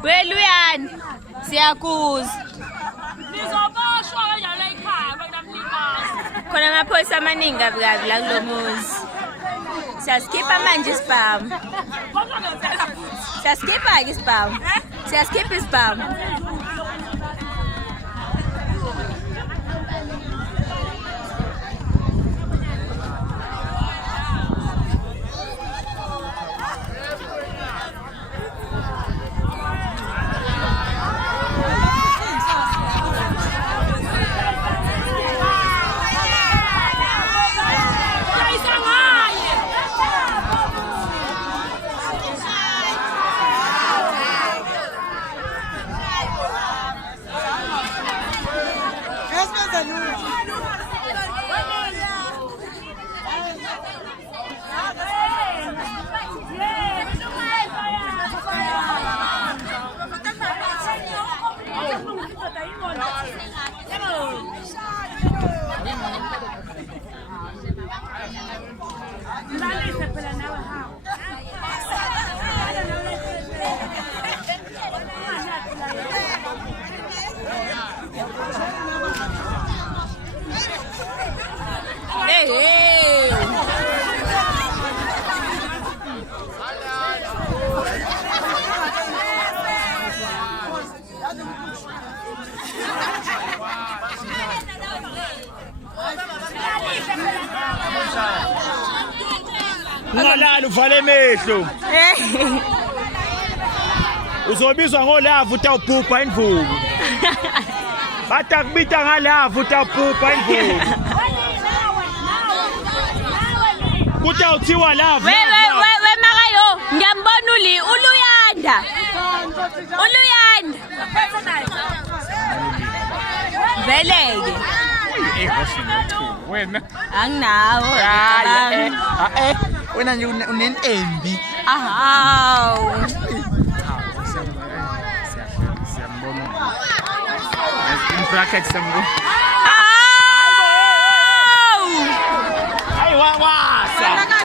Weluyani. Siyakuza. Nizoboshwa kanjalo ekhaya benamlimazi. Khona amaphoyisa amaningi kabi kabi la kulo muzi. Siyaskipha manje isibhamu. Siyaskipha-ke isibhamu. Siyaskipha isibhamu. Ungalali uvale emehlo. Uzobizwa ngolavu utawubhubha indvuku. Bathi akubita ngalavu utawubhubha indvuku. Kutawuthiwa lavu. We makayo, ngiyambona uluyanda. Uluyanda. Veleke. Wena. Anginawo. Wena nje unenembi. Ahaw. Siyambona. In brackets